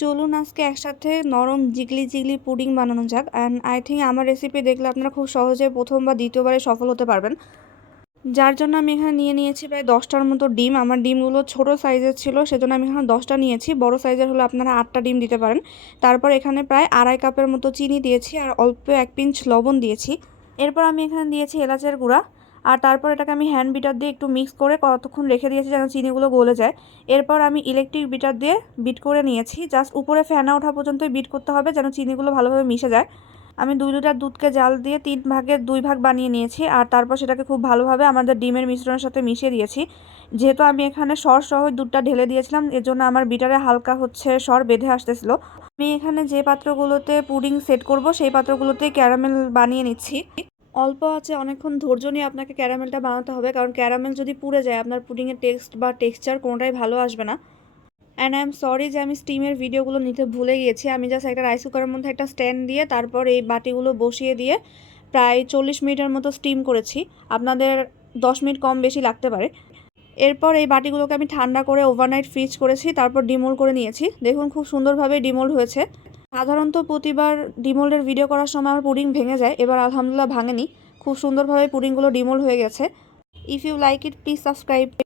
চলুন আজকে একসাথে নরম জিগলি জিগলি পুডিং বানানো যাক। অ্যান্ড আই থিঙ্ক আমার রেসিপি দেখলে আপনারা খুব সহজে প্রথম বা দ্বিতীয়বারে সফল হতে পারবেন। যার জন্য আমি এখানে নিয়েছি প্রায় 10টার মতো ডিম। আমার ডিমগুলো ছোট সাইজের ছিল, সেজন্য আমি এখানে 10টা নিয়েছি। বড় সাইজের হলে আপনারা 8টা ডিম দিতে পারেন। তারপর এখানে প্রায় 2.5 কাপের মতো চিনি দিয়েছি আর অল্প 1 পিঞ্চ লবণ দিয়েছি। এরপর আমি এখানে দিয়েছি এলাচের গুঁড়া। আর তারপর এটাকে আমি হ্যান্ড বিটার দিয়ে একটু মিক্স করে কতক্ষণ রেখে দিয়েছি যেন চিনিগুলো গলে যায়। এরপর আমি ইলেকট্রিক বিটার দিয়ে বিট করে নিয়েছি। জাস্ট উপরে ফেনা ওঠা পর্যন্তই বিট করতে হবে যেন চিনিগুলো ভালোভাবে মিশে যায়। আমি 2 লিটার দুধকে জাল দিয়ে 3 ভাগের 2 ভাগ বানিয়ে নিয়েছি। আর তারপর সেটাকে খুব ভালোভাবে আমাদের ডিমের মিশ্রণের সাথে মিশিয়ে দিয়েছি। যেহেতু আমি এখানে সর সহ দুধটা ঢেলে দিয়েছিলাম, এর জন্য আমার বিটারে হালকা সর বেঁধে আসতেছিল। আমি এখানে যে পাত্রগুলোতে পুডিং সেট করব সেই পাত্রগুলোতেই ক্যারামেল বানিয়ে নিচ্ছি। অল্প আছে অনেকক্ষণ ধৈর্য নিয়ে আপনাকে ক্যারামেলটা বানাতে হবে, কারণ ক্যারামেল যদি পুড়ে যায় আপনার পুডিংয়ের টেক্সট বা টেক্সচার কোনোটাই ভালো আসবে না। অ্যান্ড আই এম সরি যে আমি স্টিমের ভিডিওগুলো নিতে ভুলে গিয়েছি। আমি জাস্ট একটা রাইস কুকারের মধ্যে একটা স্ট্যান্ড দিয়ে তারপর এই বাটিগুলো বসিয়ে দিয়ে প্রায় 40 মিনিটের মতো স্টিম করেছি। আপনাদের 10 মিনিট কম বেশি লাগতে পারে। এরপর এই বাটিগুলোকে আমি ঠান্ডা করে ওভারনাইট ফ্রিজ করেছি, তারপর ডিমোল্ড করে নিয়েছি। দেখুন খুব সুন্দরভাবে ডিমোল্ড হয়েছে। সাধারণত প্রতিবার ডিমোল্ডের ভিডিও করার সময় আমার পুডিং ভেঙে যায়, এবার আলহামদুলিল্লাহ ভাঙেনি। খুব সুন্দরভাবে পুডিংগুলো ডিমোল্ড হয়ে গেছে। If you like it please subscribe.